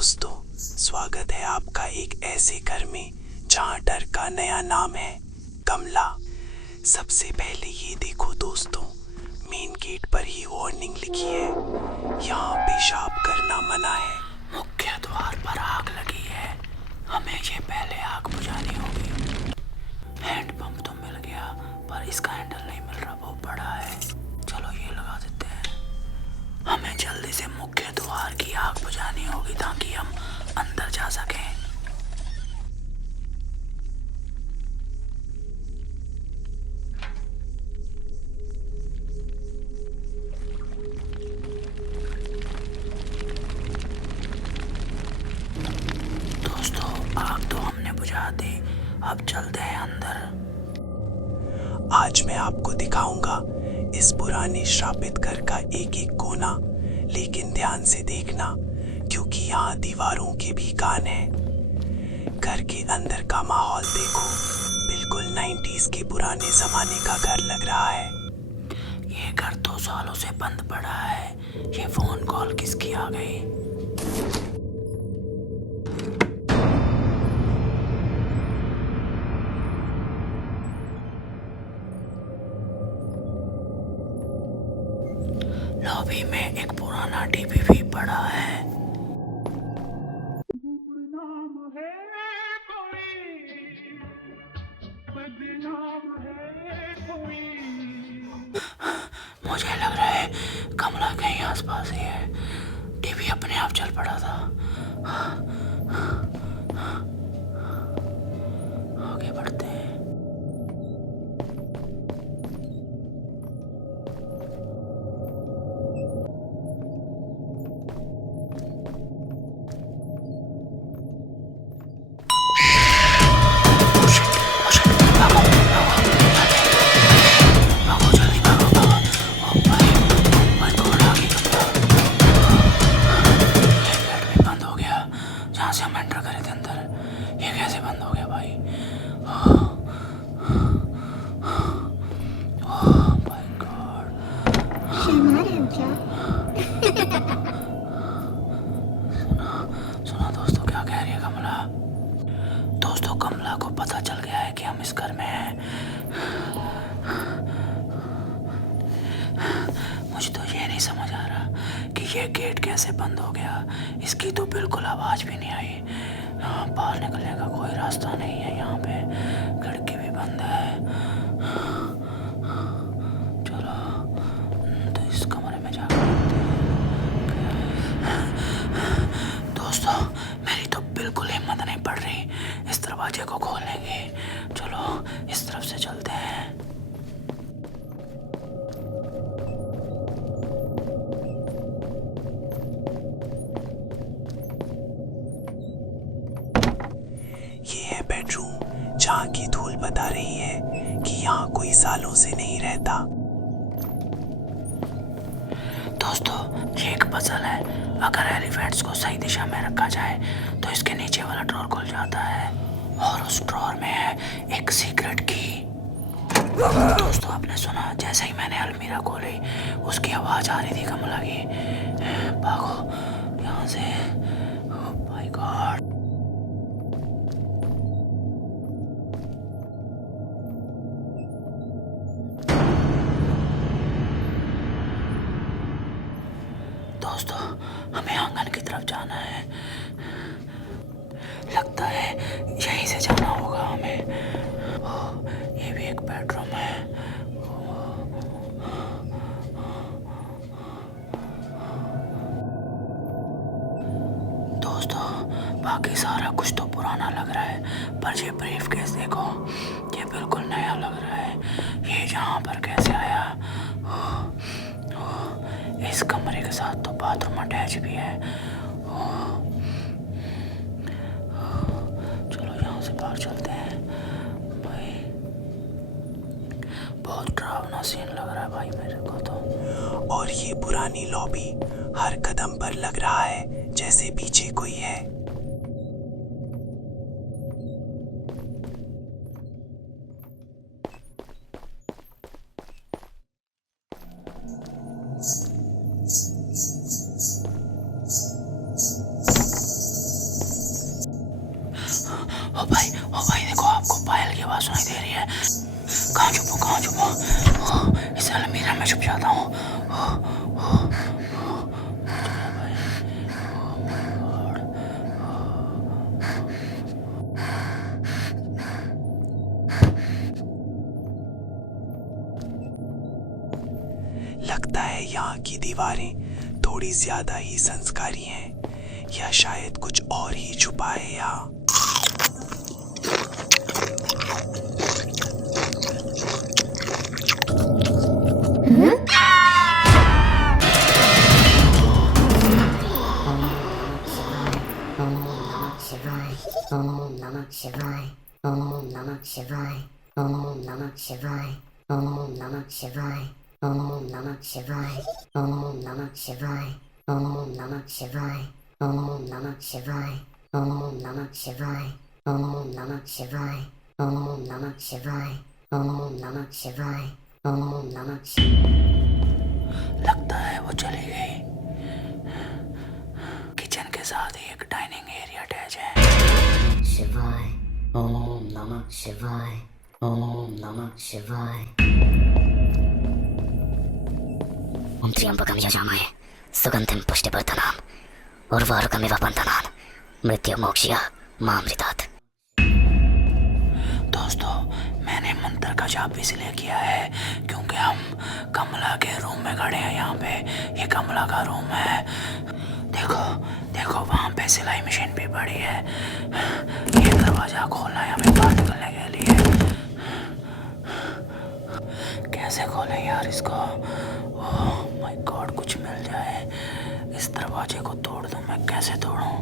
दोस्तों, स्वागत है आपका एक ऐसे घर में जहां डर का नया नाम है कमला। सबसे पहले ये देखो दोस्तों, मेन गेट पर ही वार्निंग लिखी है, यहाँ पेशाब करना मना है। मुख्य द्वार पर आग लगी है, हमें ये पहले आग बुझानी होगी। हैंड पंप तो मिल गया पर इसका हैंडल नहीं मिल रहा, बहुत बड़ा है। चलो ये लगा देते हैं। हमें जल्दी से मुख्य द्वार की आग बुझानी होगी ताकि हम अंदर जा सकें। दोस्तों, आग तो हमने बुझा दी, अब चलते हैं अंदर। आज मैं आपको दिखाऊंगा इस पुराने श्रापित घर का एक एक कोना, लेकिन ध्यान से देखना क्योंकि यहाँ दीवारों के भी कान हैं। घर के अंदर का माहौल देखो, बिल्कुल 90s के पुराने जमाने का घर लग रहा है। ये घर 2 सालों से बंद पड़ा है। ये फोन कॉल किसकी आ गई? लॉबी में एक पुराना टीवी भी पड़ा है। मुझे लग रहा है कमला कहीं आसपास ही है। टीवी अपने आप चल पड़ा था। आगे बढ़ते हैं। सुना दोस्तों, क्या कह रही है कमला? दोस्तों, कमला को पता चल गया है कि हम इस घर में हैं। मुझे तो ये नहीं समझ आ रहा कि ये गेट कैसे बंद हो गया। इसकी तो बिल्कुल आवाज भी नहीं आई। बाहर निकलने का कोई रास्ता नहीं है। यहाँ पे खिड़की भी बंद है। चलो तो इस कमरे में जाकर दोस्तों, मेरी तो बिल्कुल हिम्मत नहीं पड़ रही इस दरवाजे को खोलने की। चलो इस तरफ से चलते हैं। ये है बेडरूम, जहाँ की धूल बता रही है कि यहाँ कोई सालों से नहीं रहता। दोस्तों, ये एक पजल है। अगर एलिफेंट्स को सही दिशा में रखा जाए तो इसके नीचे वाला ड्रॉर खुल जाता है और उस ड्रॉर में है एक सीक्रेट की। दोस्तों, आपने सुना, जैसे ही मैंने अलमीरा खोली उसकी आवाज आ रही थी कमला की। भागो यहाँ से। Oh my God. दोस्तों, हमें आंगन की तरफ जाना है। लगता है यहीं से जाना होगा हमें। ओह, ये भी एक बेडरूम है। दोस्तों, बाकी सारा कुछ तो पुराना लग रहा है पर ये ब्रीफकेस देखो, ये बिल्कुल नया लग रहा है। ये यहाँ पर कैसे आया? इस कमरे के साथ तो बाथरूम अटैच भी है। चलो यहाँ से बाहर चलते हैं। भाई बहुत डरावना सीन लग रहा है भाई मेरे को तो। और ये पुरानी लॉबी हर कदम पर लग रहा है जैसे पीछे कोई है। मैं छुप जाता हूँ। लगता है यहाँ की दीवारें थोड़ी ज्यादा ही संस्कारी हैं, या शायद कुछ और ही छुपा है यहाँ। Om Namah Shivaya. Om Namah Shivaya. Om Namah Shivaya. Om Namah Shivaya. Om Namah Shivaya. Om Namah Shivaya. Om Namah Shivaya. Om Namah Shivaya. Om Namah Shivaya. Om Namah Shivaya. Om Namah Shivaya. Om Namah Shivaya. Om Namah Shivaya. लगता है वो चली गई। Kitchen के साथ ही एक dining area attach है। Shivaya. Om Namah Shivaya. Om Namah Shivaya. Om Triambakam Yajamaye. Sugandhim Pushtivartanam. Urvarukamiva Bandhanam. Mrityu Mokshya Mamritat. दोस्तों, मैंने मंत्र का जाप इसलिए किया है क्योंकि हम कमला के रूम में खड़े हैं। यहाँ पे ये कमला का रूम है। देखो देखो, वहाँ पे सिलाई मशीन भी पड़ी है। ये दरवाजा खोलना है हमें बाहर निकलने के लिए। कैसे खोले यार इसको? ओह माय गॉड, कुछ मिल जाए। इस दरवाजे को तोड़ दूं मैं, कैसे तोड़ूं?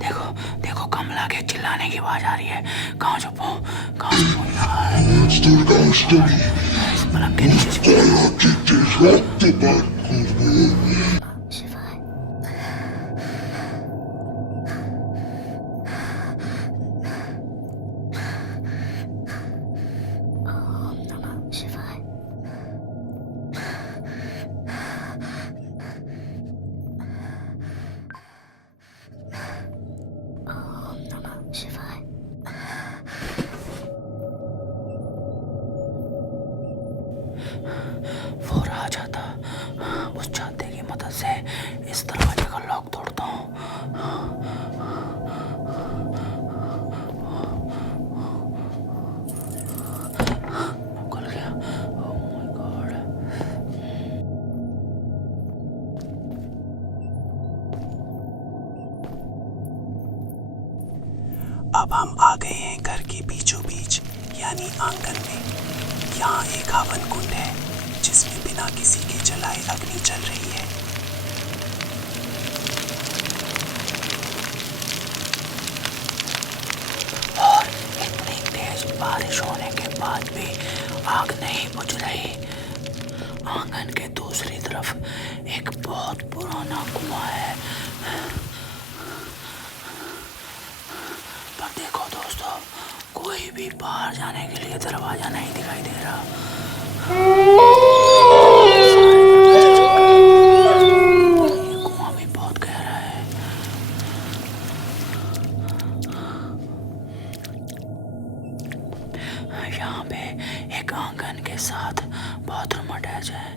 देखो देखो, कमला के चिल्लाने की आवाज आ रही है। कहाँ छुपूं यार? इस पलंग के नीचे वो रहा जाता। उस छाते की मदद से इस दरवाजे का लॉक तोड़ता हूँ। खुल गया। Oh my God. अब हम आ गए हैं घर के बीचों बीच, यानी आंगन में। यहाँ एक हवन कुंड है जिसमें बिना किसी के जलाए अग्नि चल रही है। और इतनी तेज बारिश होने के बाद भी आग नहीं बुझ रही। आंगन के दूसरी तरफ एक बहुत पुराना कुआं है। पर देखो दोस्तों, कोई भी बाहर जाने के लिए दरवाजा नहीं दिखाई दे रहा। ये कुआं भी बहुत गहरा है। यहाँ पे एक आंगन के साथ बाथरूम अटैच है।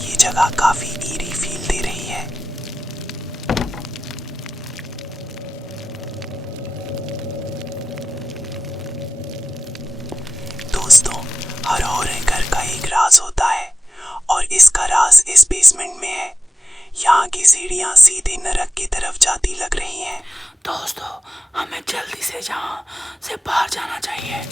ये जगह काफी ईरी फील दे रही है। दोस्तों, हर हौरे घर का एक राज होता है, और इसका राज इस बेसमेंट में है। यहाँ की सीढ़ियाँ सीधे नरक की तरफ जाती लग रही हैं। दोस्तों, हमें जल्दी से यहाँ से बाहर जाना चाहिए।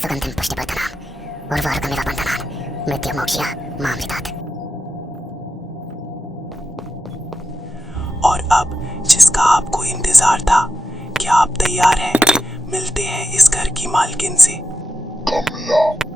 Sugandhim Pushtivartanam. Urvarukamiva Bandhanam. Mrityu Mokshya Mamritat. और अब जिसका आपको इंतजार था, क्या आप तैयार हैं? मिलते हैं इस घर की मालकिन से। कमला।